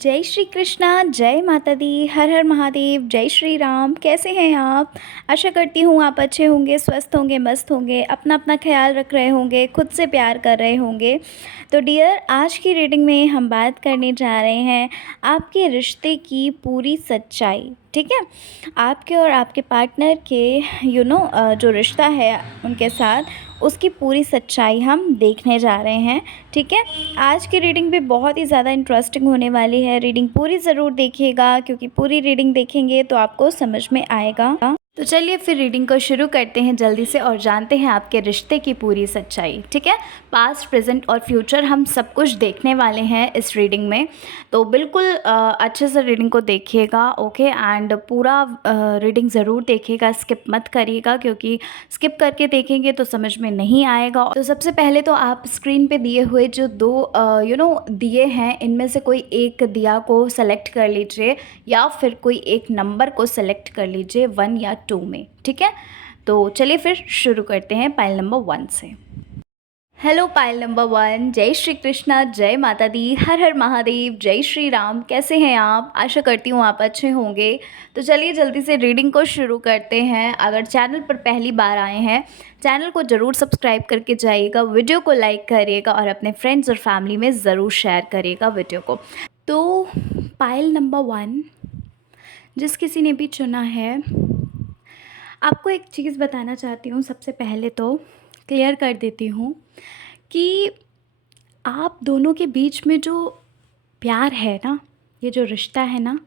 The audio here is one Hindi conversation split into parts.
जय श्री कृष्णा, जय माता दी, हर हर महादेव, जय श्री राम। कैसे हैं आप? आशा करती हूँ आप अच्छे होंगे, स्वस्थ होंगे, मस्त होंगे, अपना अपना ख्याल रख रहे होंगे, खुद से प्यार कर रहे होंगे। तो डियर, आज की रीडिंग में हम बात करने जा रहे हैं आपके रिश्ते की पूरी सच्चाई। ठीक है, आपके और आपके पार्टनर के जो रिश्ता है उनके साथ, उसकी पूरी सच्चाई हम देखने जा रहे हैं। ठीक है, आज की रीडिंग भी बहुत ही ज़्यादा इंटरेस्टिंग होने वाली है। रीडिंग पूरी ज़रूर देखिएगा, क्योंकि पूरी रीडिंग देखेंगे तो आपको समझ में आएगा। तो चलिए फिर रीडिंग को शुरू करते हैं जल्दी से और जानते हैं आपके रिश्ते की पूरी सच्चाई। ठीक है, पास्ट, प्रेजेंट और फ्यूचर हम सब कुछ देखने वाले हैं इस रीडिंग में। तो बिल्कुल अच्छे से रीडिंग को देखिएगा। ओके, एंड पूरा रीडिंग ज़रूर देखिएगा, स्किप मत करिएगा, क्योंकि स्किप करके देखेंगे तो समझ में नहीं आएगा। तो सबसे पहले तो आप स्क्रीन पे दिए हुए जो दो दिए हैं, इनमें से कोई एक दिया को सेलेक्ट कर लीजिए, या फिर कोई एक नंबर को सेलेक्ट कर लीजिए 1 या 2 में। ठीक है, तो चलिए फिर शुरू करते हैं पाइल नंबर 1 से। हेलो पाइल नंबर 1, जय श्री कृष्णा, जय माता दी, हर हर महादेव, जय श्री राम। कैसे हैं आप? आशा करती हूँ आप अच्छे होंगे। तो चलिए जल्दी से रीडिंग को शुरू करते हैं। अगर चैनल पर पहली बार आए हैं, चैनल को ज़रूर सब्सक्राइब करके जाइएगा, वीडियो को लाइक करिएगा और अपने फ्रेंड्स और फैमिली में ज़रूर शेयर करिएगा वीडियो को। तो पाइल नंबर 1, जिस किसी ने भी चुना है, आपको एक चीज़ बताना चाहती हूँ। सबसे पहले तो क्लियर कर देती हूँ कि आप दोनों के बीच में जो प्यार है ना, ये जो रिश्ता है ना,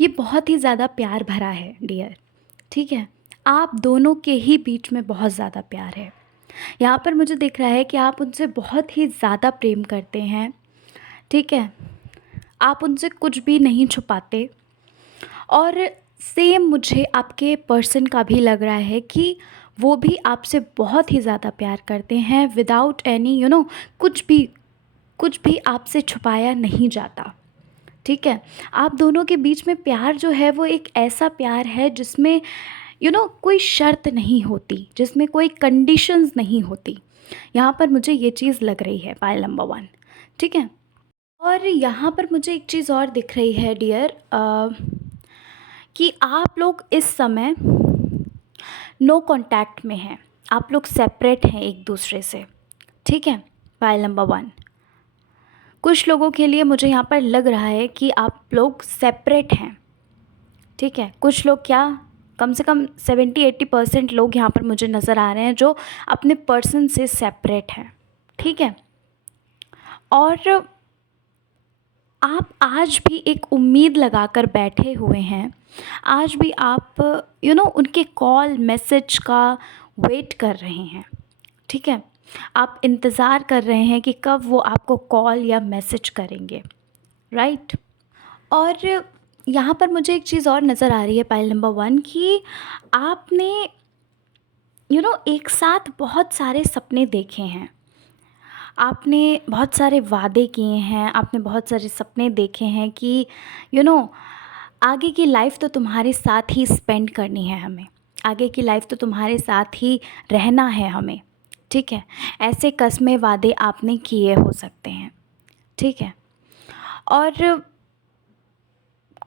ये बहुत ही ज़्यादा प्यार भरा है डियर। ठीक है, आप दोनों के ही बीच में बहुत ज़्यादा प्यार है। यहाँ पर मुझे दिख रहा है कि आप उनसे बहुत ही ज़्यादा प्रेम करते हैं। ठीक है, आप उनसे कुछ भी नहीं छुपाते। और सेम मुझे आपके पर्सन का भी लग रहा है कि वो भी आपसे बहुत ही ज़्यादा प्यार करते हैं, विदाउट एनी कुछ भी आपसे छुपाया नहीं जाता। ठीक है, आप दोनों के बीच में प्यार जो है वो एक ऐसा प्यार है जिसमें कोई शर्त नहीं होती, जिसमें कोई कंडीशंस नहीं होती। यहाँ पर मुझे ये चीज़ लग रही है पाइल नंबर 1। ठीक है, और यहाँ पर मुझे एक चीज़ और दिख रही है डियर, कि आप लोग इस समय नो कांटेक्ट में हैं, आप लोग सेपरेट हैं एक दूसरे से। ठीक है, पाइल नंबर 1, कुछ लोगों के लिए मुझे यहाँ पर लग रहा है कि आप लोग सेपरेट हैं। ठीक है, कुछ लोग क्या, कम से कम 70-80% लोग यहाँ पर मुझे नज़र आ रहे हैं जो अपने पर्सन से सेपरेट हैं। ठीक है, और आप आज भी एक उम्मीद लगाकर बैठे हुए हैं। आज भी आप उनके कॉल मैसेज का वेट कर रहे हैं। ठीक है, आप इंतज़ार कर रहे हैं कि कब वो आपको कॉल या मैसेज करेंगे, राइट। और यहाँ पर मुझे एक चीज़ और नज़र आ रही है पाइल नंबर 1, कि आपने एक साथ बहुत सारे सपने देखे हैं, आपने बहुत सारे वादे किए हैं, आपने बहुत सारे सपने देखे हैं कि आगे की लाइफ तो तुम्हारे साथ ही स्पेंड करनी है हमें, आगे की लाइफ तो तुम्हारे साथ ही रहना है हमें। ठीक है, ऐसे कस्में वादे आपने किए हो सकते हैं। ठीक है, और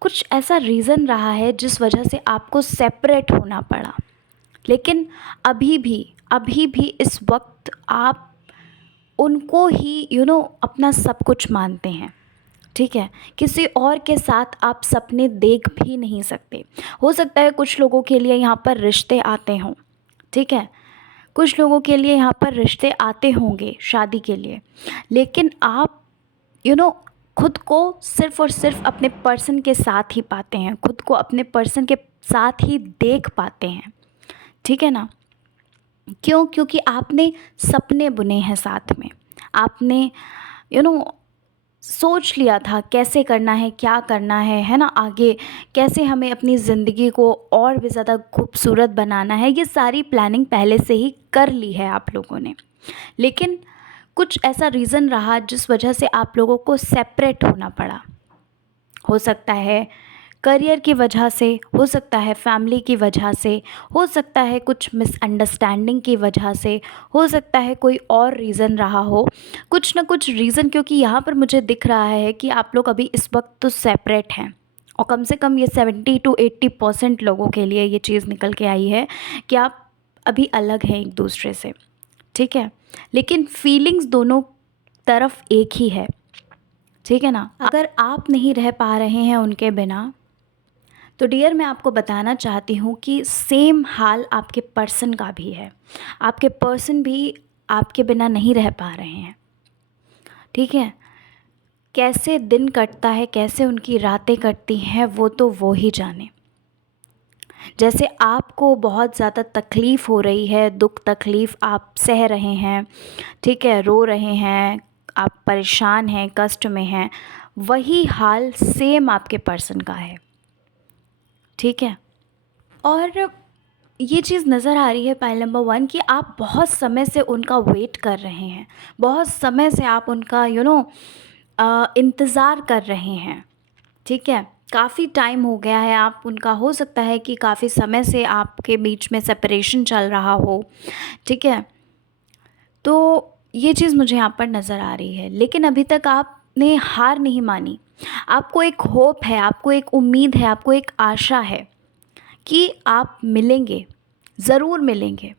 कुछ ऐसा रीज़न रहा है जिस वजह से आपको सेपरेट होना पड़ा, लेकिन अभी भी इस वक्त आप उनको ही अपना सब कुछ मानते हैं। ठीक है, किसी और के साथ आप सपने देख भी नहीं सकते। हो सकता है कुछ लोगों के लिए यहाँ पर रिश्ते आते हों। ठीक है, कुछ लोगों के लिए यहाँ पर रिश्ते आते होंगे शादी के लिए, लेकिन आप खुद को सिर्फ़ और सिर्फ अपने पर्सन के साथ ही पाते हैं, खुद को अपने पर्सन के साथ ही देख पाते हैं। ठीक है ना, क्यों? क्योंकि आपने सपने बुने हैं साथ में, आपने यू नो सोच लिया था कैसे करना है, क्या करना है ना, आगे कैसे हमें अपनी ज़िंदगी को और भी ज़्यादा खूबसूरत बनाना है। ये सारी प्लानिंग पहले से ही कर ली है आप लोगों ने, लेकिन कुछ ऐसा रीज़न रहा जिस वजह से आप लोगों को सेपरेट होना पड़ा। हो सकता है करियर की वजह से, हो सकता है फैमिली की वजह से, हो सकता है कुछ मिसअंडरस्टैंडिंग की वजह से, हो सकता है कोई और रीज़न रहा हो, कुछ ना कुछ रीज़न। क्योंकि यहाँ पर मुझे दिख रहा है कि आप लोग अभी इस वक्त तो सेपरेट हैं, और कम से कम ये 70 to 80% लोगों के लिए ये चीज़ निकल के आई है कि आप अभी अलग हैं एक दूसरे से, ठीक है। लेकिन फीलिंग्स दोनों तरफ एक ही है, ठीक है ना। अगर आप नहीं रह पा रहे हैं उनके बिना, तो डियर मैं आपको बताना चाहती हूँ कि सेम हाल आपके पर्सन का भी है। आपके पर्सन भी आपके बिना नहीं रह पा रहे हैं, ठीक है। कैसे दिन कटता है, कैसे उनकी रातें कटती हैं, वो तो वो ही जाने। जैसे आपको बहुत ज़्यादा तकलीफ़ हो रही है, दुख तकलीफ़ आप सह रहे हैं, ठीक है, रो रहे हैं, आप परेशान हैं, कष्ट में हैं, वही हाल सेम आपके पर्सन का है, ठीक है। और ये चीज़ नज़र आ रही है पाइल नंबर 1 कि आप बहुत समय से उनका वेट कर रहे हैं, बहुत समय से आप उनका इंतज़ार कर रहे हैं, ठीक है। काफ़ी टाइम हो गया है, आप उनका, हो सकता है कि काफ़ी समय से आपके बीच में सेपरेशन चल रहा हो, ठीक है। तो ये चीज़ मुझे यहाँ पर नज़र आ रही है, लेकिन अभी तक आपने हार नहीं मानी। आपको एक होप है, आपको एक उम्मीद है, आपको एक आशा है कि आप मिलेंगे, ज़रूर मिलेंगे,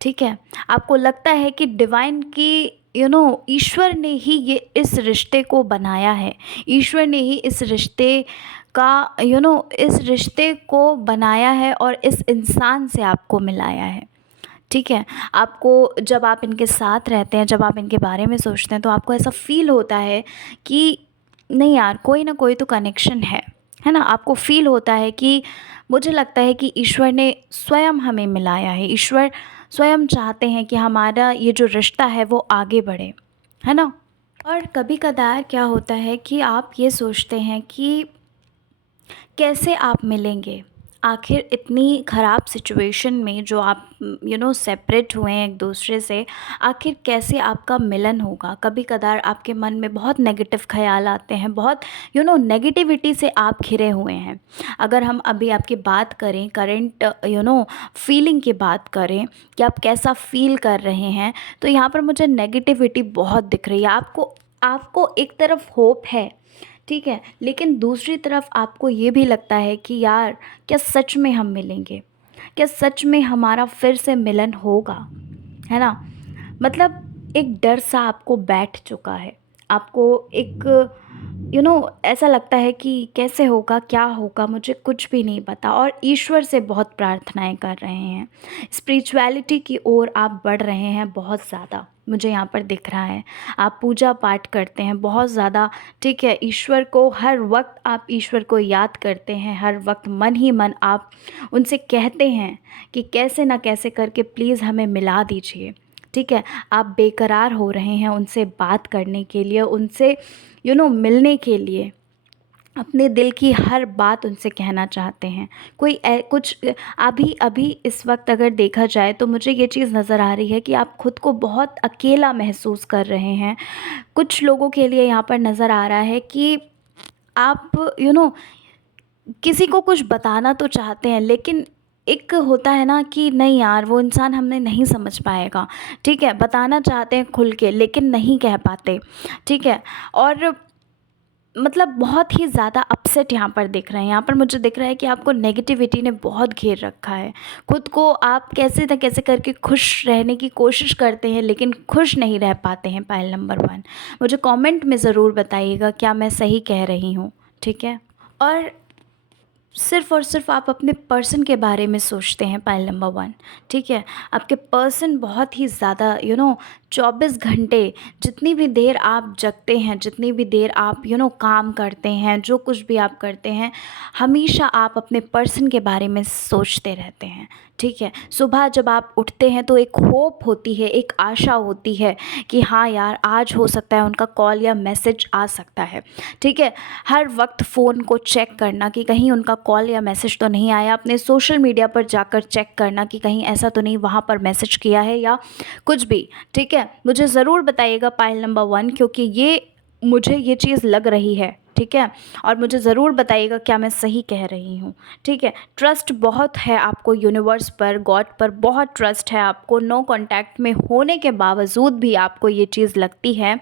ठीक है। आपको लगता है कि डिवाइन की ईश्वर ने ही ये इस रिश्ते को बनाया है, ईश्वर ने ही इस रिश्ते का इस रिश्ते को बनाया है और इस इंसान से आपको मिलाया है, ठीक है। आपको, जब आप इनके साथ रहते हैं, जब आप इनके बारे में सोचते हैं, तो आपको ऐसा फ़ील होता है कि नहीं यार, कोई ना कोई तो कनेक्शन है ना। आपको फ़ील होता है कि, मुझे लगता है कि ईश्वर ने स्वयं हमें मिलाया है, ईश्वर स्वयं चाहते हैं कि हमारा ये जो रिश्ता है वो आगे बढ़े, है ना। और कभी कदार क्या होता है कि आप ये सोचते हैं कि कैसे आप मिलेंगे, आखिर इतनी ख़राब सिचुएशन में जो आप सेपरेट हुए हैं एक दूसरे से, आखिर कैसे आपका मिलन होगा। कभी कदार आपके मन में बहुत नेगेटिव ख़्याल आते हैं, बहुत नेगेटिविटी से आप घिरे हुए हैं। अगर हम अभी आपकी बात करें, करंट फीलिंग की बात करें कि आप कैसा फ़ील कर रहे हैं, तो यहाँ पर मुझे नेगेटिविटी बहुत दिख रही है। आपको एक तरफ होप है, ठीक है, लेकिन दूसरी तरफ आपको ये भी लगता है कि यार, क्या सच में हम मिलेंगे, क्या सच में हमारा फिर से मिलन होगा, है ना। मतलब एक डर सा आपको बैठ चुका है, आपको एक ऐसा लगता है कि कैसे होगा, क्या होगा, मुझे कुछ भी नहीं पता। और ईश्वर से बहुत प्रार्थनाएं कर रहे हैं, स्पिरिचुअलिटी की ओर आप बढ़ रहे हैं बहुत ज़्यादा, मुझे यहाँ पर दिख रहा है। आप पूजा पाठ करते हैं बहुत ज़्यादा, ठीक है। ईश्वर को हर वक्त आप ईश्वर को याद करते हैं, हर वक्त मन ही मन आप उनसे कहते हैं कि कैसे ना कैसे करके प्लीज़ हमें मिला दीजिए, ठीक है। आप बेकरार हो रहे हैं उनसे बात करने के लिए, उनसे मिलने के लिए, अपने दिल की हर बात उनसे कहना चाहते हैं। कुछ अभी अभी इस वक्त अगर देखा जाए तो मुझे ये चीज़ नज़र आ रही है कि आप खुद को बहुत अकेला महसूस कर रहे हैं। कुछ लोगों के लिए यहाँ पर नज़र आ रहा है कि आप किसी को कुछ बताना तो चाहते हैं, लेकिन एक होता है ना कि नहीं यार, वो इंसान हमें नहीं समझ पाएगा, ठीक है। बताना चाहते हैं खुल के, लेकिन नहीं कह पाते, ठीक है। और मतलब बहुत ही ज़्यादा अपसेट यहाँ पर दिख रहे हैं। यहाँ पर मुझे दिख रहा है कि आपको नेगेटिविटी ने बहुत घेर रखा है। खुद को आप कैसे न कैसे करके खुश रहने की कोशिश करते हैं, लेकिन खुश नहीं रह पाते हैं। पाइल नंबर 1, मुझे कमेंट में ज़रूर बताइएगा क्या मैं सही कह रही हूँ, ठीक है। और सिर्फ़ और सिर्फ आप अपने पर्सन के बारे में सोचते हैं, पाइल नंबर 1, ठीक है। आपके पर्सन बहुत ही ज़्यादा 24 घंटे, जितनी भी देर आप जगते हैं, जितनी भी देर आप काम करते हैं, जो कुछ भी आप करते हैं, हमेशा आप अपने पर्सन के बारे में सोचते रहते हैं, ठीक है। सुबह जब आप उठते हैं तो एक होप होती है, एक आशा होती है कि हाँ यार, आज हो सकता है उनका कॉल या मैसेज आ सकता है, ठीक है। हर वक्त फ़ोन को चेक करना कि कहीं उनका कॉल या मैसेज तो नहीं आया, अपने सोशल मीडिया पर जाकर चेक करना कि कहीं ऐसा तो नहीं वहाँ पर मैसेज किया है या कुछ भी, ठीक है। मुझे ज़रूर बताइएगा पाइल नंबर 1, क्योंकि मुझे ये चीज़ लग रही है, ठीक है। ठीक है? और मुझे ज़रूर बताइएगा क्या मैं सही कह रही हूँ, ठीक है? ट्रस्ट बहुत है आपको यूनिवर्स पर, गॉड पर बहुत ट्रस्ट है आपको। नो कॉन्टैक्ट में होने के बावजूद भी आपको ये चीज़ लगती है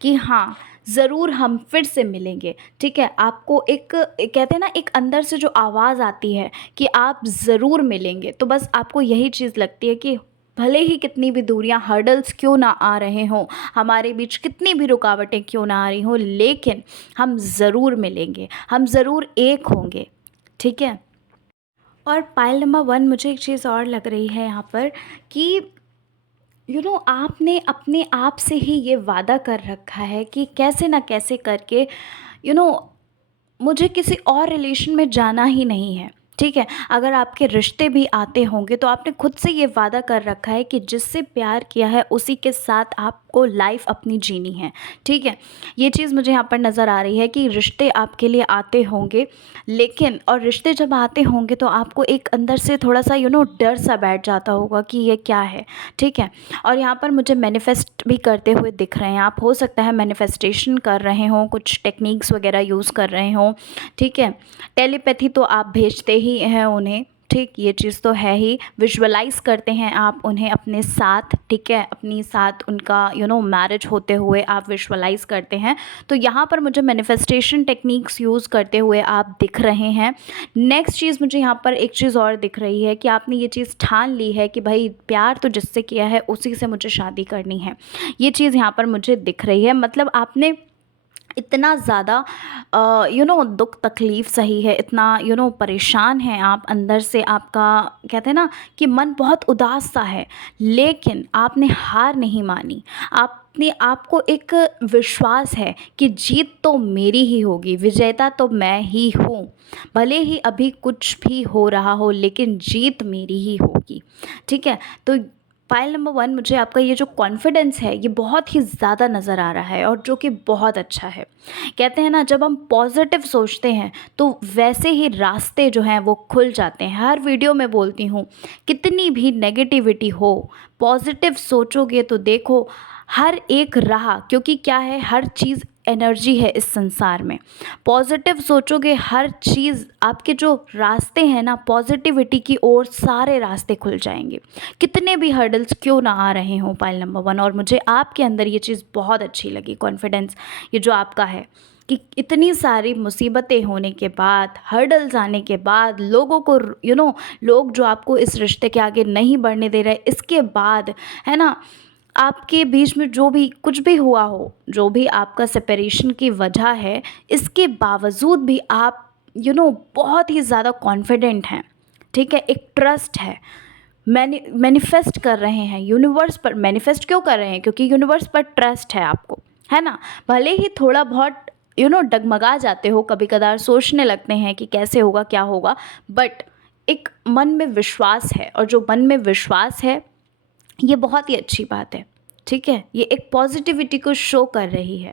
कि हाँ, ज़रूर हम फिर से मिलेंगे, ठीक है? आपको एक कहते हैं ना, एक अंदर से जो आवाज़ आती है कि आप ज़रूर मिलेंगे, तो बस आपको यही चीज़ लगती है कि भले ही कितनी भी दूरियां, हर्डल्स क्यों ना आ रहे हों, हमारे बीच कितनी भी रुकावटें क्यों ना आ रही हों, लेकिन हम ज़रूर मिलेंगे, हम ज़रूर एक होंगे, ठीक है? और पाइल नंबर 1 मुझे एक चीज़ और लग रही है यहाँ पर कि आपने अपने आप से ही ये वादा कर रखा है कि कैसे ना कैसे करके यू नो मुझे किसी और रिलेशन में जाना ही नहीं है, ठीक है? अगर आपके रिश्ते भी आते होंगे तो आपने खुद से ये वादा कर रखा है कि जिससे प्यार किया है उसी के साथ आपको लाइफ अपनी जीनी है, ठीक है? ये चीज़ मुझे यहाँ पर नज़र आ रही है कि रिश्ते आपके लिए आते होंगे, लेकिन और रिश्ते जब आते होंगे तो आपको एक अंदर से थोड़ा-सा डर सा बैठ जाता होगा कि ये क्या है, ठीक है? और यहाँ पर मुझे मैनिफेस्ट भी करते हुए दिख रहे हैं आप। हो सकता है मैनिफेस्टेशन कर रहे हों, कुछ टेक्निक्स वगैरह यूज़ कर रहे हों, ठीक है? टेलीपैथी तो आप भेजते ही हैं उन्हें, ठीक? ये चीज़ तो है ही। विजुअलाइज़ करते हैं आप उन्हें अपने साथ, ठीक है? अपनी साथ उनका मैरिज होते हुए आप विजुअलाइज़ करते हैं। तो यहाँ पर मुझे मैनिफेस्टेशन टेक्निक्स यूज़ करते हुए आप दिख रहे हैं। नेक्स्ट चीज़ मुझे यहाँ पर एक चीज़ और दिख रही है कि आपने ये चीज़ ठान ली है कि भाई प्यार तो जिससे किया है उसी से मुझे शादी करनी है। ये चीज़ यहाँ पर मुझे दिख रही है। मतलब आपने इतना ज़्यादा दुख तकलीफ़ सही है, इतना परेशान हैं आप अंदर से, आपका कहते हैं ना कि मन बहुत उदास सा है, लेकिन आपने हार नहीं मानी। आपने आपको एक विश्वास है कि जीत तो मेरी ही होगी, विजेता तो मैं ही हूँ। भले ही अभी कुछ भी हो रहा हो, लेकिन जीत मेरी ही होगी, ठीक है? तो फाइल नंबर 1 मुझे आपका ये जो कॉन्फिडेंस है ये बहुत ही ज़्यादा नज़र आ रहा है, और जो कि बहुत अच्छा है। कहते हैं ना, जब हम पॉजिटिव सोचते हैं तो वैसे ही रास्ते जो हैं वो खुल जाते हैं। हर वीडियो में बोलती हूँ, कितनी भी नेगेटिविटी हो, पॉजिटिव सोचोगे तो देखो हर एक राह, क्योंकि क्या है, हर चीज़ एनर्जी है इस संसार में। पॉजिटिव सोचोगे, हर चीज़, आपके जो रास्ते हैं ना पॉजिटिविटी की ओर, सारे रास्ते खुल जाएंगे, कितने भी हर्डल्स क्यों ना आ रहे हों। पाइल नंबर 1, और मुझे आपके अंदर ये चीज़ बहुत अच्छी लगी, कॉन्फिडेंस ये जो आपका है कि इतनी सारी मुसीबतें होने के बाद, हर्डल्स आने के बाद, लोगों को लोग जो आपको इस रिश्ते के आगे नहीं बढ़ने दे रहे, इसके बाद, है ना, आपके बीच में जो भी कुछ भी हुआ हो, जो भी आपका सेपरेशन की वजह है, इसके बावजूद भी आप बहुत ही ज़्यादा कॉन्फिडेंट हैं, ठीक है? एक ट्रस्ट है, मैनिफेस्ट कर रहे हैं यूनिवर्स पर। मैनिफेस्ट क्यों कर रहे हैं? क्योंकि यूनिवर्स पर ट्रस्ट है आपको, है ना? भले ही थोड़ा बहुत डगमगा जाते हो, कभी कदार सोचने लगते हैं कि कैसे होगा, क्या होगा, बट एक मन में विश्वास है, और जो मन में विश्वास है ये बहुत ही अच्छी बात है, ठीक है? ये एक पॉजिटिविटी को शो कर रही है,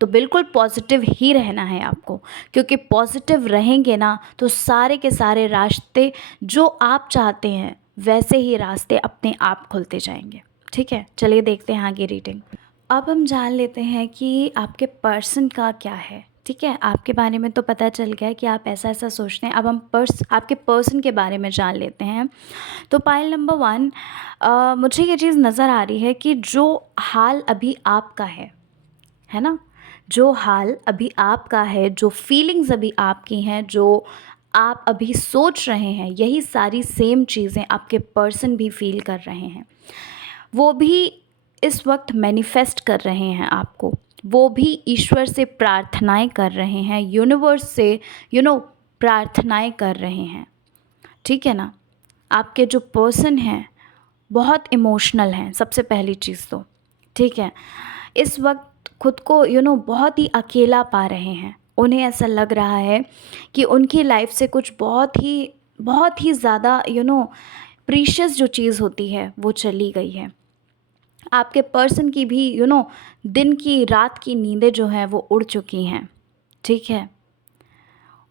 तो बिल्कुल पॉजिटिव ही रहना है आपको, क्योंकि पॉजिटिव रहेंगे ना तो सारे के सारे रास्ते जो आप चाहते हैं वैसे ही रास्ते अपने आप खुलते जाएंगे, ठीक है? चलिए देखते हैं आगे रीडिंग। अब हम जान लेते हैं कि आपके पर्सन का क्या है, ठीक है? आपके बारे में तो पता चल गया है कि आप ऐसा ऐसा सोचते हैं। अब हम आपके पर्सन के बारे में जान लेते हैं। तो पाइल नंबर 1, मुझे ये चीज़ नज़र आ रही है कि जो हाल अभी आपका है ना? जो हाल अभी आपका है, जो फीलिंग्स अभी आपकी हैं, जो आप अभी सोच रहे हैं, यही सारी सेम चीज़ें आपके पर्सन भी फील कर रहे हैं। वो भी इस वक्त मैनिफेस्ट कर रहे हैं आपको, वो भी ईश्वर से प्रार्थनाएं कर रहे हैं, यूनिवर्स से प्रार्थनाएं कर रहे हैं, ठीक है ना? आपके जो पर्सन हैं बहुत इमोशनल हैं, सबसे पहली चीज़ तो, ठीक है? इस वक्त खुद को बहुत ही अकेला पा रहे हैं। उन्हें ऐसा लग रहा है कि उनकी लाइफ से कुछ बहुत ही ज़्यादा प्रीशियस जो चीज़ होती है वो चली गई है। आपके पर्सन की भी दिन की रात की नींदें जो हैं वो उड़ चुकी हैं, ठीक है?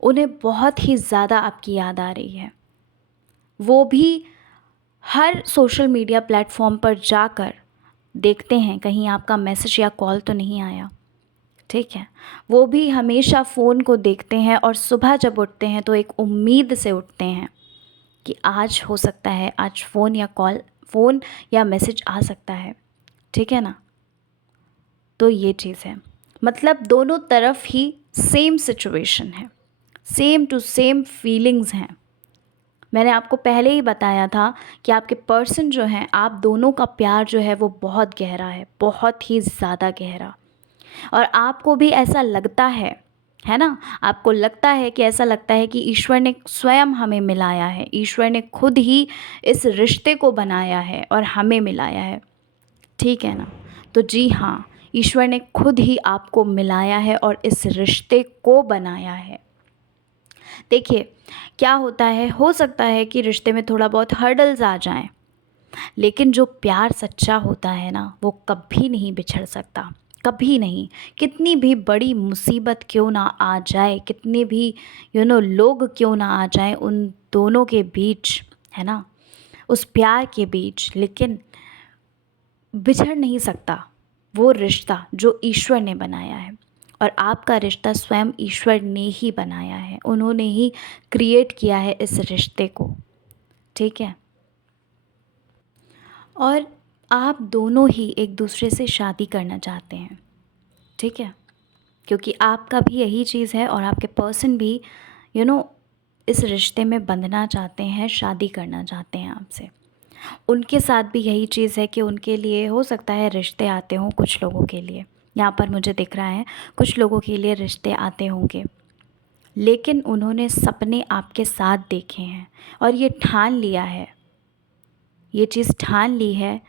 उन्हें बहुत ही ज़्यादा आपकी याद आ रही है। वो भी हर सोशल मीडिया प्लेटफॉर्म पर जाकर देखते हैं कहीं आपका मैसेज या कॉल तो नहीं आया, ठीक है। वो भी हमेशा फ़ोन को देखते हैं और सुबह जब उठते हैं तो एक उम्मीद से उठते हैं कि आज हो सकता है, आज फ़ोन या मैसेज आ सकता है, ठीक है ना। तो ये चीज़ है, मतलब दोनों तरफ ही सेम सिचुएशन है, सेम टू सेम फीलिंग्स हैं। मैंने आपको पहले ही बताया था कि आपके पर्सन जो हैं, आप दोनों का प्यार जो है वो बहुत गहरा है, बहुत ही ज़्यादा गहरा। और आपको भी ऐसा लगता है ना, आपको लगता है कि ऐसा लगता है कि ईश्वर ने स्वयं हमें मिलाया है, ईश्वर ने खुद ही इस रिश्ते को बनाया है और हमें मिलाया है, ठीक है ना। तो जी हाँ, ईश्वर ने खुद ही आपको मिलाया है और इस रिश्ते को बनाया है। देखिए क्या होता है, हो सकता है कि रिश्ते में थोड़ा बहुत हर्डल्स आ जाएं, लेकिन जो प्यार सच्चा होता है ना, वो कभी नहीं बिछड़ सकता, कभी नहीं। कितनी भी बड़ी मुसीबत क्यों ना आ जाए, कितने भी लोग क्यों ना आ जाए उन दोनों के बीच, है ना, उस प्यार के बीच, लेकिन बिछड़ नहीं सकता वो रिश्ता जो ईश्वर ने बनाया है। और आपका रिश्ता स्वयं ईश्वर ने ही बनाया है, उन्होंने ही क्रिएट किया है इस रिश्ते को, ठीक है। और आप दोनों ही एक दूसरे से शादी करना चाहते हैं, ठीक है, क्योंकि आपका भी यही चीज़ है और आपके पर्सन भी यू नो इस रिश्ते में बंधना चाहते हैं, शादी करना चाहते हैं आपसे। उनके साथ भी यही चीज़ है कि उनके लिए हो सकता है रिश्ते आते हों, कुछ लोगों के लिए यहाँ पर मुझे दिख रहा है कुछ लोगों के लिए रिश्ते आते होंगे, लेकिन उन्होंने सपने आपके साथ देखे हैं और ये ठान लिया है, ये चीज़ ठान ली है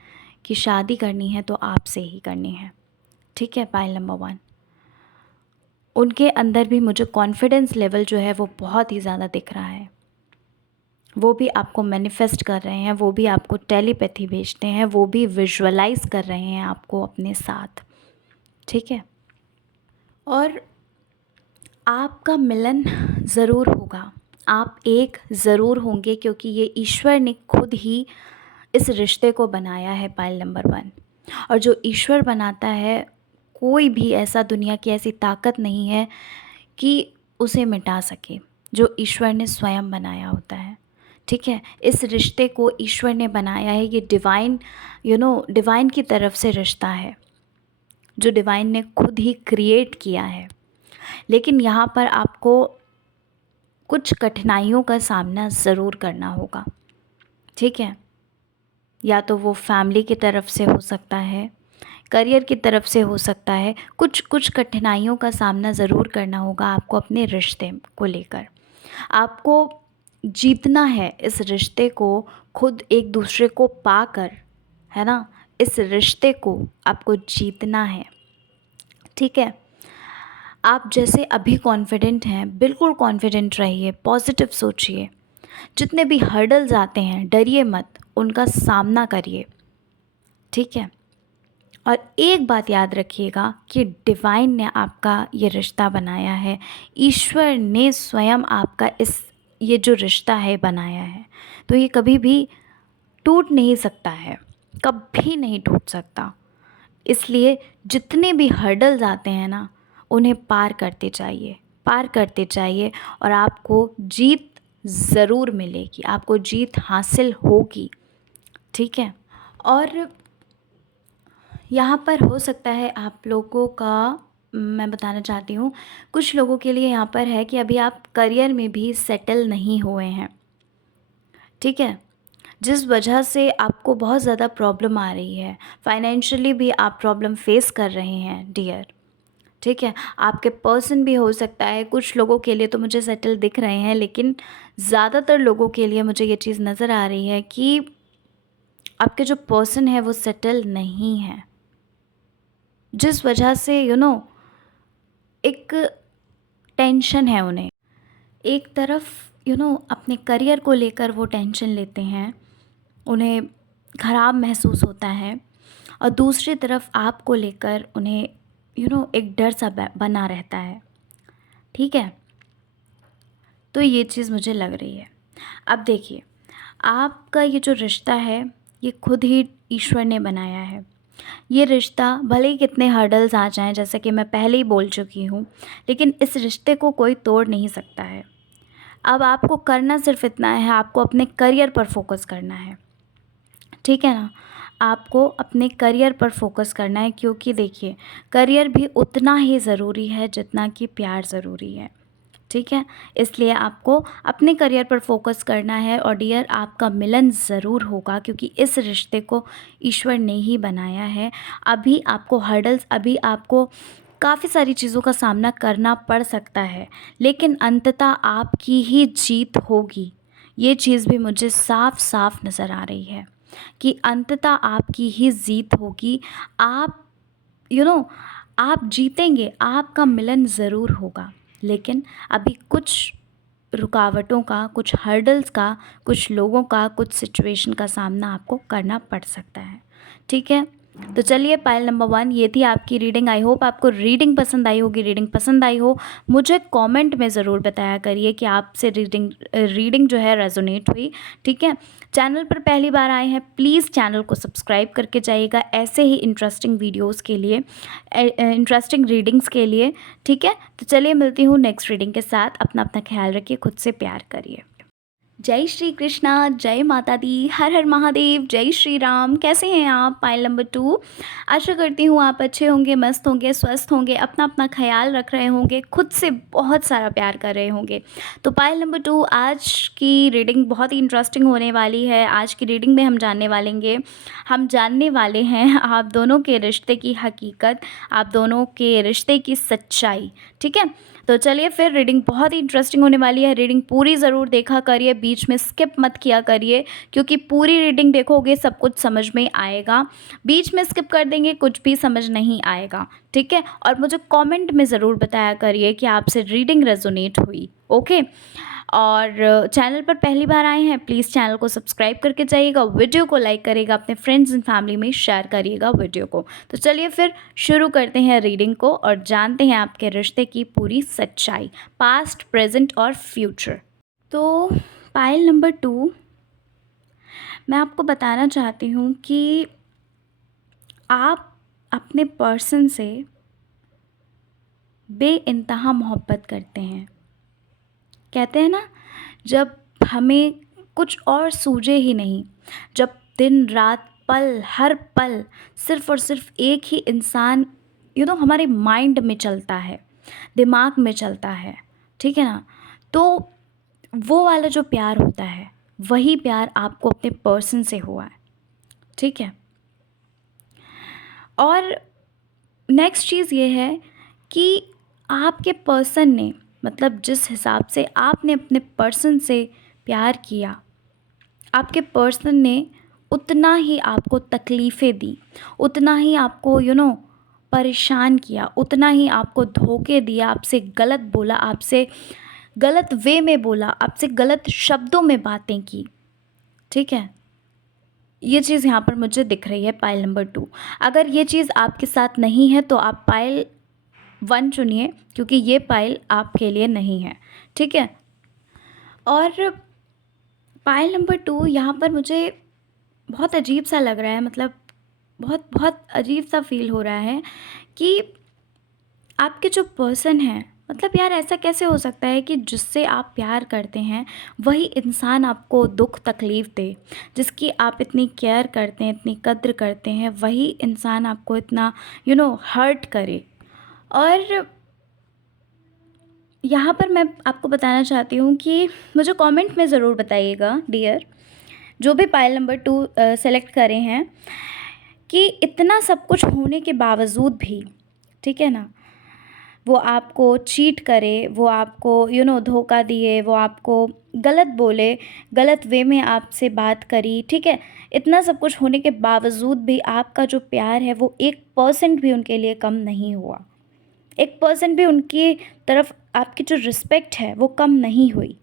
कि शादी करनी है तो आपसे ही करनी है, ठीक है। पाइल नंबर 1, उनके अंदर भी मुझे कॉन्फिडेंस लेवल जो है वो बहुत ही ज़्यादा दिख रहा है। वो भी आपको मैनिफेस्ट कर रहे हैं, वो भी आपको टेलीपैथी भेजते हैं, वो भी विजुअलाइज कर रहे हैं आपको अपने साथ, ठीक है। और आपका मिलन ज़रूर होगा, आप एक ज़रूर होंगे, क्योंकि ये ईश्वर ने खुद ही इस रिश्ते को बनाया है, पाइल नंबर 1। और जो ईश्वर बनाता है, कोई भी ऐसा दुनिया की ऐसी ताकत नहीं है कि उसे मिटा सके, जो ईश्वर ने स्वयं बनाया होता है, ठीक है। इस रिश्ते को ईश्वर ने बनाया है, ये डिवाइन डिवाइन की तरफ से रिश्ता है, जो डिवाइन ने खुद ही क्रिएट किया है। लेकिन यहाँ पर आपको कुछ कठिनाइयों का सामना ज़रूर करना होगा, ठीक है। या तो वो फैमिली की तरफ से हो सकता है, करियर की तरफ से हो सकता है, कुछ कुछ कठिनाइयों का सामना ज़रूर करना होगा आपको अपने रिश्ते को लेकर। आपको जीतना है इस रिश्ते को, खुद एक दूसरे को पाकर, है ना, इस रिश्ते को आपको जीतना है, ठीक है। आप जैसे अभी कॉन्फिडेंट हैं, बिल्कुल कॉन्फिडेंट रहिए, पॉजिटिव सोचिए। जितने भी हर्डल्स आते हैं, डरिए मत, उनका सामना करिए, ठीक है। और एक बात याद रखिएगा कि डिवाइन ने आपका ये रिश्ता बनाया है, ईश्वर ने स्वयं आपका ये जो रिश्ता है बनाया है, तो ये कभी भी टूट नहीं सकता है, कभी नहीं टूट सकता। इसलिए जितने भी हर्डल्स आते हैं ना, उन्हें पार करते जाइए, पार करते जाइए, और आपको जीत ज़रूर मिलेगी, आपको जीत हासिल होगी, ठीक है। और यहाँ पर हो सकता है आप लोगों का, मैं बताना चाहती हूँ, कुछ लोगों के लिए यहाँ पर है कि अभी आप करियर में भी सेटल नहीं हुए हैं, ठीक है, जिस वजह से आपको बहुत ज़्यादा प्रॉब्लम आ रही है, फाइनेंशियली भी आप प्रॉब्लम फेस कर रहे हैं डियर, ठीक है। आपके पर्सन भी हो सकता है, कुछ लोगों के लिए तो मुझे सेटल दिख रहे हैं, लेकिन ज़्यादातर लोगों के लिए मुझे ये चीज़ नज़र आ रही है कि आपके जो पर्सन है वो सेटल नहीं है, जिस वजह से एक टेंशन है उन्हें। एक तरफ अपने करियर को लेकर वो टेंशन लेते हैं, उन्हें ख़राब महसूस होता है, और दूसरी तरफ आपको लेकर उन्हें एक डर सा बना रहता है, ठीक है। तो ये चीज़ मुझे लग रही है। अब देखिए, आपका ये जो रिश्ता है, ये खुद ही ईश्वर ने बनाया है, ये रिश्ता भले ही कितने हर्डल्स आ जाएं, जैसे कि मैं पहले ही बोल चुकी हूँ, लेकिन इस रिश्ते को कोई तोड़ नहीं सकता है। अब आपको करना सिर्फ इतना है, आपको अपने करियर पर फोकस करना है, ठीक है ना। आपको अपने करियर पर फोकस करना है, क्योंकि देखिए करियर भी उतना ही ज़रूरी है जितना कि प्यार ज़रूरी है, ठीक है। इसलिए आपको अपने करियर पर फोकस करना है। और डियर, आपका मिलन ज़रूर होगा, क्योंकि इस रिश्ते को ईश्वर ने ही बनाया है। अभी आपको हर्डल्स, अभी आपको काफ़ी सारी चीज़ों का सामना करना पड़ सकता है, लेकिन अंततः आपकी ही जीत होगी। ये चीज़ भी मुझे साफ साफ नज़र आ रही है कि अंततः आपकी ही जीत होगी। आप यू you नो know, आप जीतेंगे, आपका मिलन ज़रूर होगा। लेकिन अभी कुछ रुकावटों का, कुछ हर्डल्स का, कुछ लोगों का, कुछ सिचुएशन का सामना आपको करना पड़ सकता है, ठीक है। तो चलिए, पायल नंबर 1 ये थी आपकी रीडिंग। आई होप आपको रीडिंग पसंद आई होगी। रीडिंग पसंद आई हो मुझे कमेंट में ज़रूर बताया करिए कि आपसे रीडिंग जो है रेजोनेट हुई, ठीक है। चैनल पर पहली बार आए हैं, प्लीज़ चैनल को सब्सक्राइब करके जाइएगा ऐसे ही इंटरेस्टिंग वीडियोस के लिए, इंटरेस्टिंग रीडिंग्स के लिए, ठीक है। तो चलिए, मिलती हूँ नेक्स्ट रीडिंग के साथ। अपना अपना ख्याल रखिए, खुद से प्यार करिए। जय श्री कृष्णा, जय माता दी, हर हर महादेव, जय श्री राम। कैसे हैं आप? पाइल नंबर 2, आशा करती हूँ आप अच्छे होंगे, मस्त होंगे, स्वस्थ होंगे, अपना अपना ख्याल रख रहे होंगे, खुद से बहुत सारा प्यार कर रहे होंगे। तो पाइल नंबर 2, आज की रीडिंग बहुत ही इंटरेस्टिंग होने वाली है। आज की रीडिंग में हम जानने वाले हैं आप दोनों के रिश्ते की हकीकत, आप दोनों के रिश्ते की सच्चाई, ठीक है। तो चलिए फिर, रीडिंग बहुत ही इंटरेस्टिंग होने वाली है। रीडिंग पूरी ज़रूर देखा करिए, बीच में स्किप मत किया करिए, क्योंकि पूरी रीडिंग देखोगे सब कुछ समझ में आएगा। बीच में स्किप कर देंगे, कुछ भी समझ नहीं आएगा, ठीक है। और मुझे कमेंट में ज़रूर बताया करिए कि आपसे रीडिंग रेजोनेट हुई, ओके। और चैनल पर पहली बार आए हैं, प्लीज़ चैनल को सब्सक्राइब करके जाइएगा, वीडियो को लाइक करिएगा, अपने फ्रेंड्स एंड फैमिली में शेयर करिएगा वीडियो को। तो चलिए फिर शुरू करते हैं रीडिंग को और जानते हैं आपके रिश्ते की पूरी सच्चाई, पास्ट, प्रेजेंट और फ्यूचर। तो पाइल नंबर 2, मैं आपको बताना चाहती हूँ कि आप अपने पर्सन से बेइंतहा मोहब्बत करते हैं। कहते हैं ना, जब हमें कुछ और सूझे ही नहीं, जब दिन रात पल हर पल सिर्फ़ और सिर्फ एक ही इंसान हमारे माइंड में चलता है, दिमाग में चलता है, ठीक है ना। तो वो वाला जो प्यार होता है, वही प्यार आपको अपने पर्सन से हुआ है, ठीक है। और नेक्स्ट चीज़ ये है कि आपके पर्सन ने, मतलब जिस हिसाब से आपने अपने पर्सन से प्यार किया, आपके पर्सन ने उतना ही आपको तकलीफ़ें दी, उतना ही आपको परेशान किया, उतना ही आपको धोखे दिया, आपसे गलत बोला, आपसे गलत वे में बोला, आपसे गलत शब्दों में बातें की, ठीक है। ये चीज़ यहाँ पर मुझे दिख रही है पाइल नंबर 2। अगर ये चीज़ आपके साथ नहीं है तो आप पाइल 1 चुनिए, क्योंकि ये पाइल आपके लिए नहीं है, ठीक है। और पाइल नंबर 2 यहाँ पर मुझे बहुत अजीब सा लग रहा है, मतलब बहुत बहुत अजीब सा फील हो रहा है कि आपके जो पर्सन हैं, मतलब यार ऐसा कैसे हो सकता है कि जिससे आप प्यार करते हैं वही इंसान आपको दुख तकलीफ़ दे, जिसकी आप इतनी केयर करते हैं, इतनी कद्र करते हैं, वही इंसान आपको इतना हर्ट करे। और यहाँ पर मैं आपको बताना चाहती हूँ कि मुझे कमेंट में ज़रूर बताइएगा डियर, जो भी पाइल नंबर 2 सेलेक्ट करे हैं, कि इतना सब कुछ होने के बावजूद भी, ठीक है ना, वो आपको चीट करे, वो आपको धोखा दिए, वो आपको गलत बोले, गलत वे में आपसे बात करी, ठीक है। इतना सब कुछ होने के बावजूद भी आपका जो प्यार है वो 1% भी उनके लिए कम नहीं हुआ, 1% भी उनकी तरफ आपकी जो रिस्पेक्ट है वो कम नहीं हुई,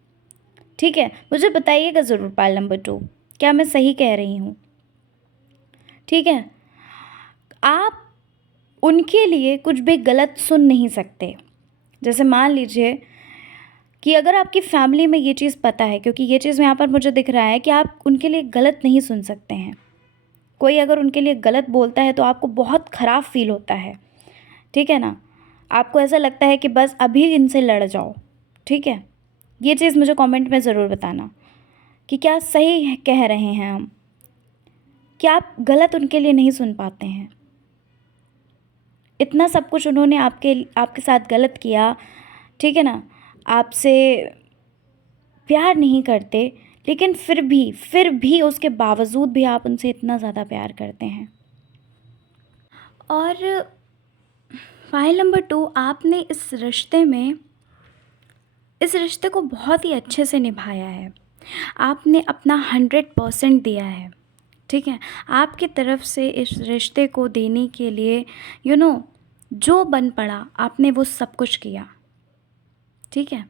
ठीक है। मुझे बताइएगा ज़रूर पाइल नंबर 2, क्या मैं सही कह रही हूँ, ठीक है। आप उनके लिए कुछ भी गलत सुन नहीं सकते। जैसे मान लीजिए कि अगर आपकी फैमिली में ये चीज़ पता है, क्योंकि ये चीज़ यहाँ पर मुझे दिख रहा है कि आप उनके लिए गलत नहीं सुन सकते हैं, कोई अगर उनके लिए गलत बोलता है तो आपको बहुत ख़राब फील होता है, ठीक है ना। आपको ऐसा लगता है कि बस अभी इनसे लड़ जाओ, ठीक है। ये चीज़ मुझे कमेंट में ज़रूर बताना कि क्या सही कह रहे हैं हम, क्या आप गलत उनके लिए नहीं सुन पाते हैं। इतना सब कुछ उन्होंने आपके साथ गलत किया, ठीक है ना, आपसे प्यार नहीं करते, लेकिन फिर भी उसके बावजूद भी आप उनसे इतना ज़्यादा प्यार करते हैं। और फाइल नंबर 2, आपने इस रिश्ते को बहुत ही अच्छे से निभाया है। आपने अपना 100% दिया है, ठीक है। आपकी तरफ से इस रिश्ते को देने के लिए जो बन पड़ा आपने वो सब कुछ किया, ठीक है।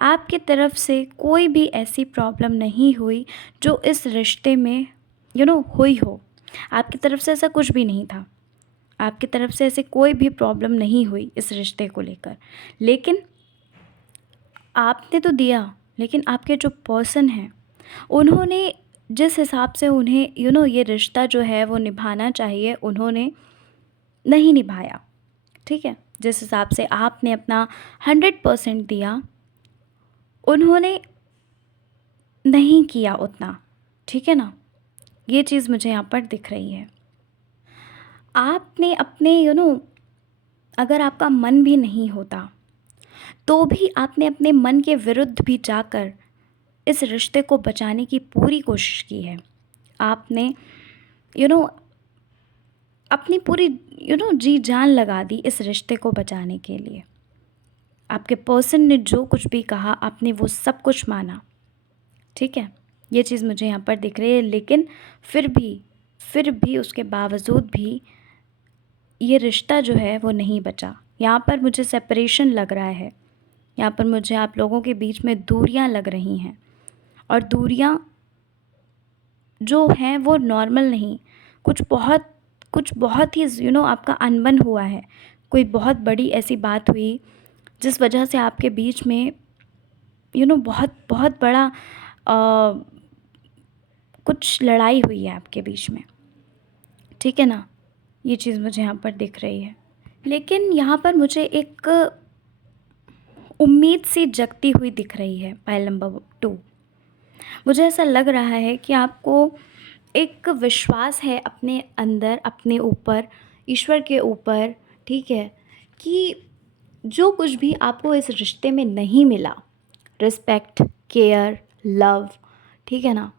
आपकी तरफ से कोई भी ऐसी प्रॉब्लम नहीं हुई जो इस रिश्ते में हुई हो। आपकी तरफ से ऐसा कुछ भी नहीं था, आपकी तरफ से ऐसे कोई भी प्रॉब्लम नहीं हुई इस रिश्ते को लेकर। लेकिन आपने तो दिया, लेकिन आपके जो पर्सन हैं उन्होंने जिस हिसाब से उन्हें ये रिश्ता जो है वो निभाना चाहिए उन्होंने नहीं निभाया, ठीक है। जिस हिसाब से आपने अपना 100% दिया उन्होंने नहीं किया उतना, ठीक है ना। ये चीज़ मुझे यहाँ पर दिख रही है। आपने अपने अगर आपका मन भी नहीं होता तो भी आपने अपने मन के विरुद्ध भी जाकर इस रिश्ते को बचाने की पूरी कोशिश की है। आपने अपनी पूरी जी जान लगा दी इस रिश्ते को बचाने के लिए। आपके पर्सन ने जो कुछ भी कहा आपने वो सब कुछ माना, ठीक है। ये चीज़ मुझे यहाँ पर दिख रही है। लेकिन फिर भी उसके बावजूद भी ये रिश्ता जो है वो नहीं बचा। यहाँ पर मुझे सेपरेशन लग रहा है, यहाँ पर मुझे आप लोगों के बीच में दूरियां लग रही हैं। और दूरियां जो हैं वो नॉर्मल नहीं, कुछ बहुत ही आपका अनबन हुआ है। कोई बहुत बड़ी ऐसी बात हुई जिस वजह से आपके बीच में बहुत बहुत बड़ा कुछ लड़ाई हुई है आपके बीच में, ठीक है ना। ये चीज़ मुझे यहाँ पर दिख रही है। लेकिन यहाँ पर मुझे एक उम्मीद सी जगती हुई दिख रही है। फाइल नंबर 2, मुझे ऐसा लग रहा है कि आपको एक विश्वास है अपने अंदर, अपने ऊपर, ईश्वर के ऊपर, ठीक है, कि जो कुछ भी आपको इस रिश्ते में नहीं मिला, रिस्पेक्ट, केयर, लव, ठीक है ना,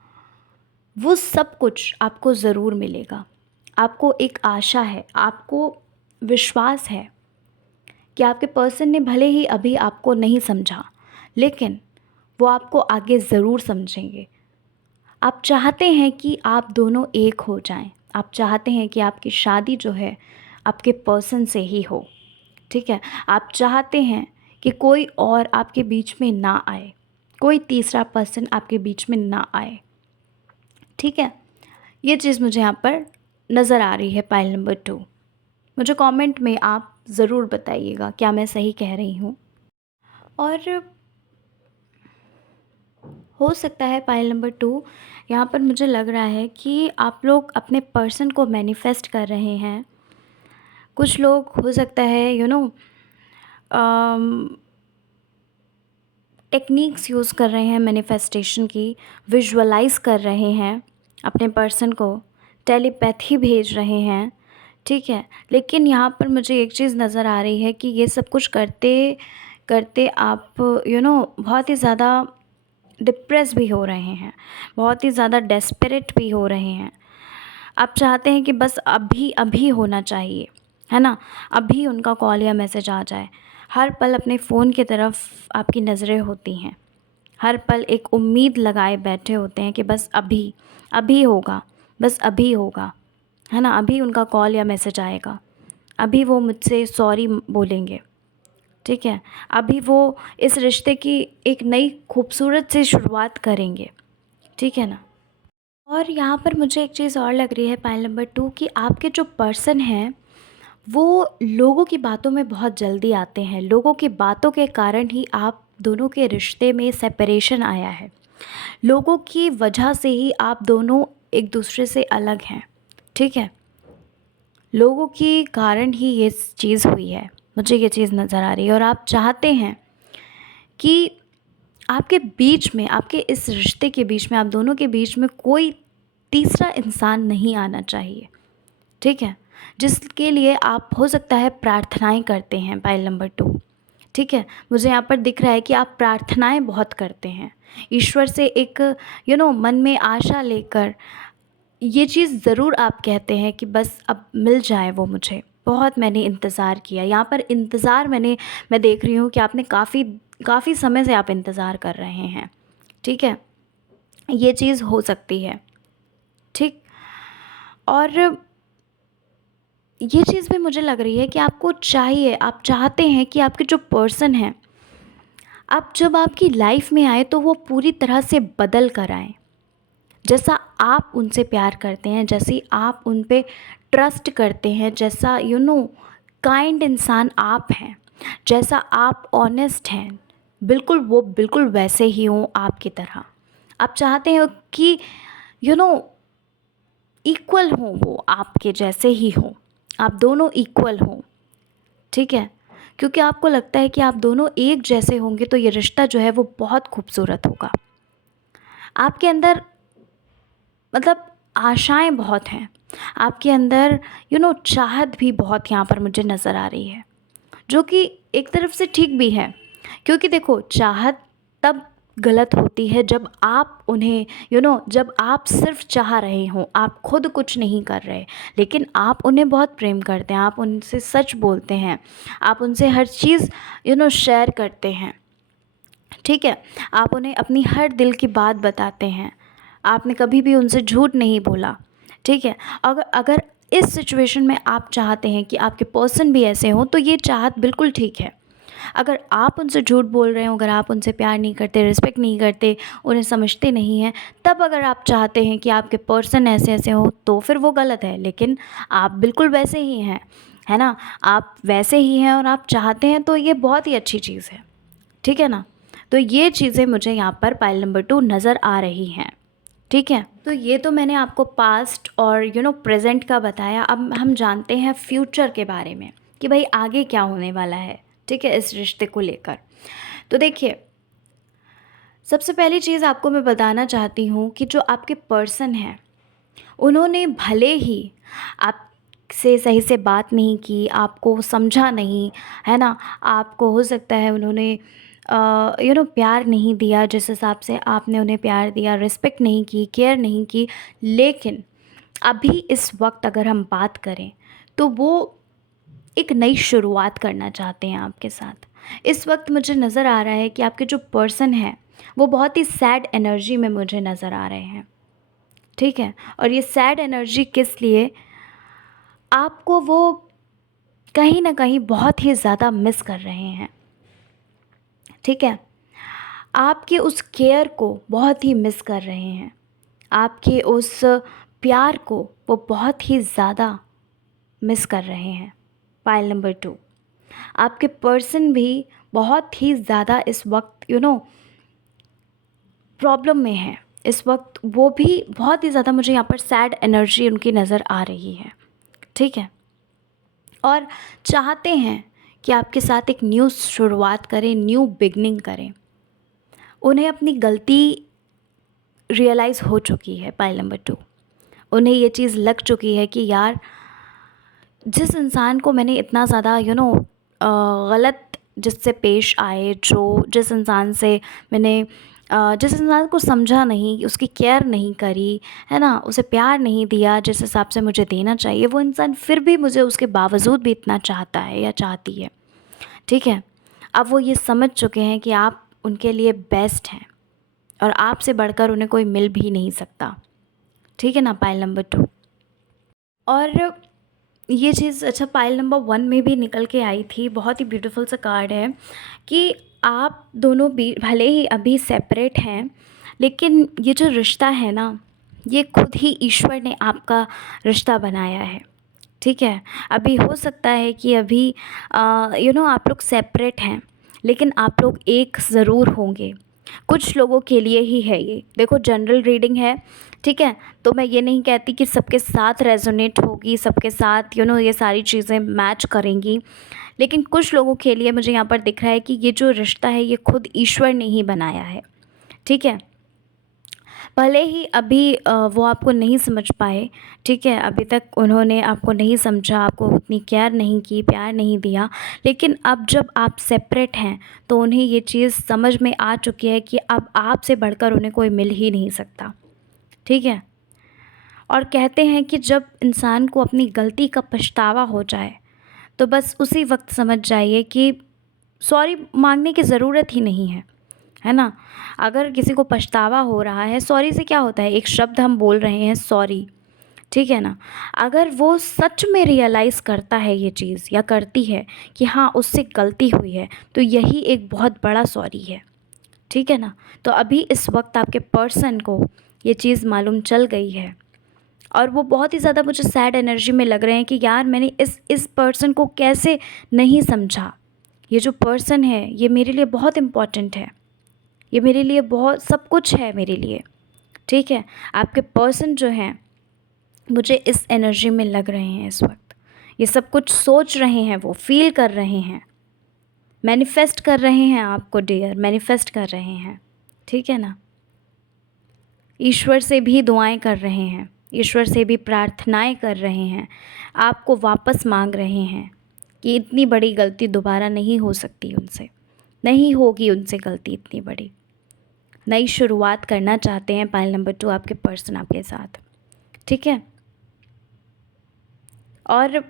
वो सब कुछ आपको ज़रूर मिलेगा। आपको एक आशा है, आपको विश्वास है कि आपके पर्सन ने भले ही अभी आपको नहीं समझा, लेकिन वो आपको आगे ज़रूर समझेंगे। आप चाहते हैं कि आप दोनों एक हो जाएं। आप चाहते हैं कि आपकी शादी जो है आपके पर्सन से ही हो, ठीक है। आप चाहते हैं कि कोई और आपके बीच में ना आए, कोई तीसरा पर्सन आपके बीच में ना आए, ठीक है। ये चीज़ मुझे यहाँ पर नज़र आ रही है। फाइल नंबर 2, मुझे कमेंट में आप ज़रूर बताइएगा क्या मैं सही कह रही हूँ। और हो सकता है फाइल नंबर 2, यहाँ पर मुझे लग रहा है कि आप लोग अपने पर्सन को मैनिफेस्ट कर रहे हैं। कुछ लोग हो सकता है टेक्निक्स यूज़ कर रहे हैं मैनिफेस्टेशन की, विजुअलाइज़ कर रहे हैं अपने पर्सन को, टेलीपैथी भेज रहे हैं, ठीक है। लेकिन यहाँ पर मुझे एक चीज़ नज़र आ रही है कि ये सब कुछ करते करते आप बहुत ही ज़्यादा डिप्रेस भी हो रहे हैं, बहुत ही ज़्यादा डेस्परेट भी हो रहे हैं। आप चाहते हैं कि बस अभी अभी होना चाहिए, है ना, अभी उनका कॉल या मैसेज आ जाए। हर पल अपने फ़ोन की तरफ आपकी नज़रें होती हैं, हर पल एक उम्मीद लगाए बैठे होते हैं कि बस अभी अभी होगा, बस अभी होगा, है ना, अभी उनका कॉल या मैसेज आएगा, अभी वो मुझसे सॉरी बोलेंगे, ठीक है, अभी वो इस रिश्ते की एक नई खूबसूरत सी शुरुआत करेंगे, ठीक है ना। और यहाँ पर मुझे एक चीज़ और लग रही है फाइल नंबर 2 कि आपके जो पर्सन हैं वो लोगों की बातों में बहुत जल्दी आते हैं। लोगों की बातों के कारण ही आप दोनों के रिश्ते में सेपरेशन आया है। लोगों की वजह से ही आप दोनों एक दूसरे से अलग हैं, ठीक है, लोगों के कारण ही ये चीज़ हुई है, मुझे ये चीज़ नज़र आ रही है। और आप चाहते हैं कि आपके बीच में, आपके इस रिश्ते के बीच में, आप दोनों के बीच में कोई तीसरा इंसान नहीं आना चाहिए, ठीक है, जिसके लिए आप हो सकता है प्रार्थनाएं करते हैं। पाइल नंबर 2, ठीक है, मुझे यहाँ पर दिख रहा है कि आप प्रार्थनाएं बहुत करते हैं ईश्वर से, एक मन में आशा लेकर ये चीज़ ज़रूर आप कहते हैं कि बस अब मिल जाए वो मुझे, बहुत मैंने इंतज़ार किया। यहाँ पर इंतज़ार मैं देख रही हूँ कि आपने काफ़ी समय से आप इंतज़ार कर रहे हैं, ठीक है, ये चीज़ हो सकती है, ठीक। और ये चीज़ भी मुझे लग रही है कि आपको चाहिए, आप चाहते हैं कि आपके जो पर्सन हैं, आप जब आपकी लाइफ में आए तो वो पूरी तरह से बदल कर आए, जैसा आप उनसे प्यार करते हैं, जैसे आप उन पे ट्रस्ट करते हैं, जैसा काइंड इंसान आप हैं, जैसा आप ऑनेस्ट हैं, बिल्कुल वो बिल्कुल वैसे ही हों आपकी तरह। आप चाहते हैं कि यू नो इक्वल हों, वो आपके जैसे ही हों, आप दोनों इक्वल हों, ठीक है, क्योंकि आपको लगता है कि आप दोनों एक जैसे होंगे तो ये रिश्ता जो है वो बहुत खूबसूरत होगा। आपके अंदर मतलब आशाएं बहुत हैं, आपके अंदर चाहत भी बहुत यहाँ पर मुझे नज़र आ रही है, जो कि एक तरफ से ठीक भी है, क्योंकि देखो चाहत तब गलत होती है जब आप उन्हें जब आप सिर्फ चाह रहे हों, आप खुद कुछ नहीं कर रहे, लेकिन आप उन्हें बहुत प्रेम करते हैं, आप उनसे सच बोलते हैं, आप उनसे हर चीज़ शेयर करते हैं, ठीक है, आप उन्हें अपनी हर दिल की बात बताते हैं, आपने कभी भी उनसे झूठ नहीं बोला, ठीक है। अगर अगर इस सिचुएशन में आप चाहते हैं कि आपके पर्सन भी ऐसे हों तो ये चाहत बिल्कुल ठीक है। अगर आप उनसे झूठ बोल रहे हो, अगर आप उनसे प्यार नहीं करते, रिस्पेक्ट नहीं करते, उन्हें समझते नहीं हैं, तब अगर आप चाहते हैं कि आपके पर्सन ऐसे ऐसे हो तो फिर वो गलत है। लेकिन आप बिल्कुल वैसे ही हैं, है ना, आप वैसे ही हैं और आप चाहते हैं तो ये बहुत ही अच्छी चीज़ है, ठीक है ना। तो ये चीज़ें मुझे यहाँ पर पाइल नंबर 2 नज़र आ रही हैं, ठीक है। तो ये तो मैंने आपको पास्ट और प्रेजेंट का बताया। अब हम जानते हैं फ्यूचर के बारे में कि भाई आगे क्या होने वाला है, ठीक है, इस रिश्ते को लेकर। तो देखिए, सबसे पहली चीज़ आपको मैं बताना चाहती हूँ कि जो आपके पर्सन हैं, उन्होंने भले ही आपसे सही से बात नहीं की, आपको समझा नहीं, है ना, आपको हो सकता है उन्होंने प्यार नहीं दिया जिस हिसाब से आपने उन्हें प्यार दिया, रिस्पेक्ट नहीं की, केयर नहीं की, लेकिन अभी इस वक्त अगर हम बात करें तो वो एक नई शुरुआत करना चाहते हैं आपके साथ। इस वक्त मुझे नज़र आ रहा है कि आपके जो पर्सन हैं वो बहुत ही सैड एनर्जी में मुझे नज़र आ रहे हैं, ठीक है। और ये सैड एनर्जी किस लिए, आपको वो कहीं ना कहीं बहुत ही ज़्यादा मिस कर रहे हैं, ठीक है, आपके उस केयर को बहुत ही मिस कर रहे हैं, आपके उस प्यार को वो बहुत ही ज़्यादा मिस कर रहे हैं। पाइल नंबर 2, आपके पर्सन भी बहुत ही ज़्यादा इस वक्त प्रॉब्लम में है। इस वक्त वो भी बहुत ही ज़्यादा, मुझे यहाँ पर सैड एनर्जी उनकी नज़र आ रही है, ठीक है, और चाहते हैं कि आपके साथ एक न्यू शुरुआत करें, न्यू बिगनिंग करें। उन्हें अपनी गलती रियलाइज़ हो चुकी है। पाइल नंबर 2, उन्हें ये चीज़ लग चुकी है कि यार, जिस इंसान को मैंने इतना ज़्यादा गलत जिससे पेश आए, जिस इंसान से मैंने जिस इंसान को समझा नहीं, उसकी केयर नहीं करी, है ना, उसे प्यार नहीं दिया जिस हिसाब से मुझे देना चाहिए, वो इंसान फिर भी मुझे उसके बावजूद भी इतना चाहता है या चाहती है, ठीक है। अब वो ये समझ चुके हैं कि आप उनके लिए बेस्ट हैं और आपसे बढ़कर उन्हें कोई मिल भी नहीं सकता, ठीक है ना। पाइल नंबर 2, और ये चीज़ अच्छा पाइल नंबर 1 में भी निकल के आई थी, बहुत ही ब्यूटीफुल सा कार्ड है कि आप दोनों भी भले ही अभी सेपरेट हैं, लेकिन ये जो रिश्ता है ना, ये खुद ही ईश्वर ने आपका रिश्ता बनाया है, ठीक है। अभी हो सकता है कि अभी आप लोग सेपरेट हैं, लेकिन आप लोग एक ज़रूर होंगे, कुछ लोगों के लिए ही है ये। देखो जनरल रीडिंग है, ठीक है, तो मैं ये नहीं कहती कि सबके साथ रेजोनेट होगी, सबके साथ ये सारी चीज़ें मैच करेंगी, लेकिन कुछ लोगों के लिए मुझे यहाँ पर दिख रहा है कि ये जो रिश्ता है ये खुद ईश्वर ने ही बनाया है, ठीक है। भले ही अभी वो आपको नहीं समझ पाए, ठीक है, अभी तक उन्होंने आपको नहीं समझा, आपको उतनी केयर नहीं की, प्यार नहीं दिया, लेकिन अब जब आप सेपरेट हैं तो उन्हें ये चीज़ समझ में आ चुकी है कि अब आपसे बढ़कर उन्हें कोई मिल ही नहीं सकता, ठीक है। और कहते हैं कि जब इंसान को अपनी गलती का पछतावा हो जाए तो बस उसी वक्त समझ जाइए कि सॉरी मांगने की ज़रूरत ही नहीं है ना। अगर किसी को पछतावा हो रहा है, सॉरी से क्या होता है, एक शब्द हम बोल रहे हैं सॉरी, ठीक है ना। अगर वो सच में रियलाइज़ करता है ये चीज़ या करती है कि हाँ उससे गलती हुई है, तो यही एक बहुत बड़ा सॉरी है, ठीक है ना। तो अभी इस वक्त आपके पर्सन को ये चीज़ मालूम चल गई है और वो बहुत ही ज़्यादा मुझे सैड एनर्जी में लग रहे हैं कि यार मैंने इस पर्सन को कैसे नहीं समझा। ये जो पर्सन है ये मेरे लिए बहुत इम्पॉर्टेंट है, ये मेरे लिए बहुत सब कुछ है मेरे लिए, ठीक है। आपके पर्सन जो हैं मुझे इस एनर्जी में लग रहे हैं इस वक्त, ये सब कुछ सोच रहे हैं, वो फील कर रहे हैं, मैनिफेस्ट कर रहे हैं आपको डियर, मैनिफेस्ट कर रहे हैं, ठीक है ना। ईश्वर से भी दुआएं कर रहे हैं, ईश्वर से भी प्रार्थनाएं कर रहे हैं, आपको वापस मांग रहे हैं कि इतनी बड़ी गलती दोबारा नहीं हो सकती उनसे, नहीं होगी उनसे गलती इतनी बड़ी। नई शुरुआत करना चाहते हैं पाइल नंबर 2 आपके पर्सन आपके साथ, ठीक है। और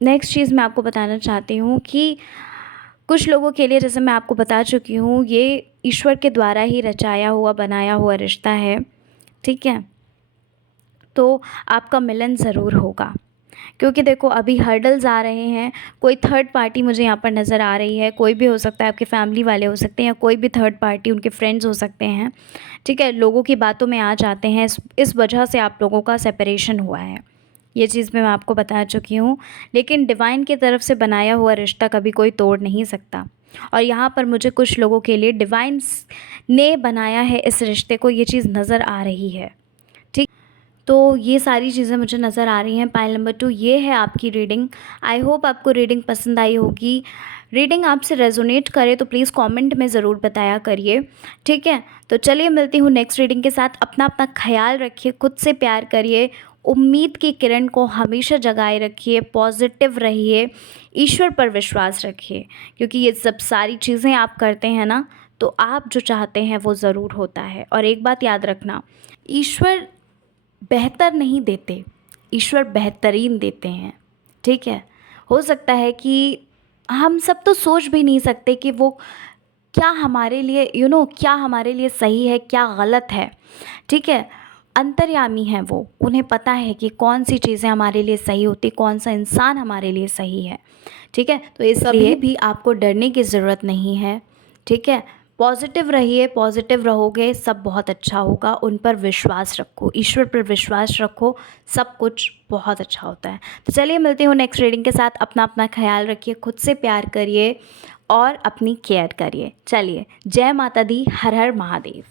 नेक्स्ट चीज़ मैं आपको बताना चाहती हूँ कि कुछ लोगों के लिए, जैसे मैं आपको बता चुकी हूँ, ये ईश्वर के द्वारा ही रचाया हुआ बनाया हुआ रिश्ता है, ठीक है। तो आपका मिलन ज़रूर होगा, क्योंकि देखो अभी हर्डल्स आ रहे हैं, कोई थर्ड पार्टी मुझे यहाँ पर नज़र आ रही है, कोई भी हो सकता है, आपके फैमिली वाले हो सकते हैं या कोई भी थर्ड पार्टी, उनके फ्रेंड्स हो सकते हैं, ठीक है। लोगों की बातों में आ जाते हैं, इस वजह से आप लोगों का सेपरेशन हुआ है, ये चीज़ मैं आपको बता चुकी हूँ। लेकिन डिवाइन की तरफ से बनाया हुआ रिश्ता कभी कोई तोड़ नहीं सकता, और यहाँ पर मुझे कुछ लोगों के लिए डिवाइन ने बनाया है इस रिश्ते को, ये चीज़ नज़र आ रही है, ठीक। तो ये सारी चीज़ें मुझे नज़र आ रही हैं। पाइल नंबर 2 ये है आपकी रीडिंग। आई होप आपको रीडिंग पसंद आई होगी। रीडिंग आपसे रेजोनेट करे तो प्लीज़ कमेंट में ज़रूर बताया करिए, ठीक है। तो चलिए मिलती हूँ नेक्स्ट रीडिंग के साथ। अपना अपना ख्याल रखिए, खुद से प्यार करिए, उम्मीद की किरण को हमेशा जगाए रखिए, पॉजिटिव रहिए, ईश्वर पर विश्वास रखिए, क्योंकि ये सब सारी चीज़ें आप करते हैं ना, तो आप जो चाहते हैं वो ज़रूर होता है। और एक बात याद रखना, ईश्वर बेहतर नहीं देते, ईश्वर बेहतरीन देते हैं, ठीक है। हो सकता है कि हम सब तो सोच भी नहीं सकते कि वो क्या हमारे लिए क्या हमारे लिए सही है, क्या गलत है, ठीक है। अंतर्यामी हैं वो, उन्हें पता है कि कौन सी चीज़ें हमारे लिए सही होती, कौन सा इंसान हमारे लिए सही है, ठीक है। तो इसलिए भी आपको डरने की ज़रूरत नहीं है, ठीक है। पॉजिटिव रहिए, पॉजिटिव रहोगे सब बहुत अच्छा होगा। उन पर विश्वास रखो, ईश्वर पर विश्वास रखो, सब कुछ बहुत अच्छा होता है। तो चलिए मिलते हो नेक्स्ट रीडिंग के साथ। अपना अपना ख्याल रखिए, खुद से प्यार करिए और अपनी केयर करिए। चलिए, जय माता दी, हर हर महादेव।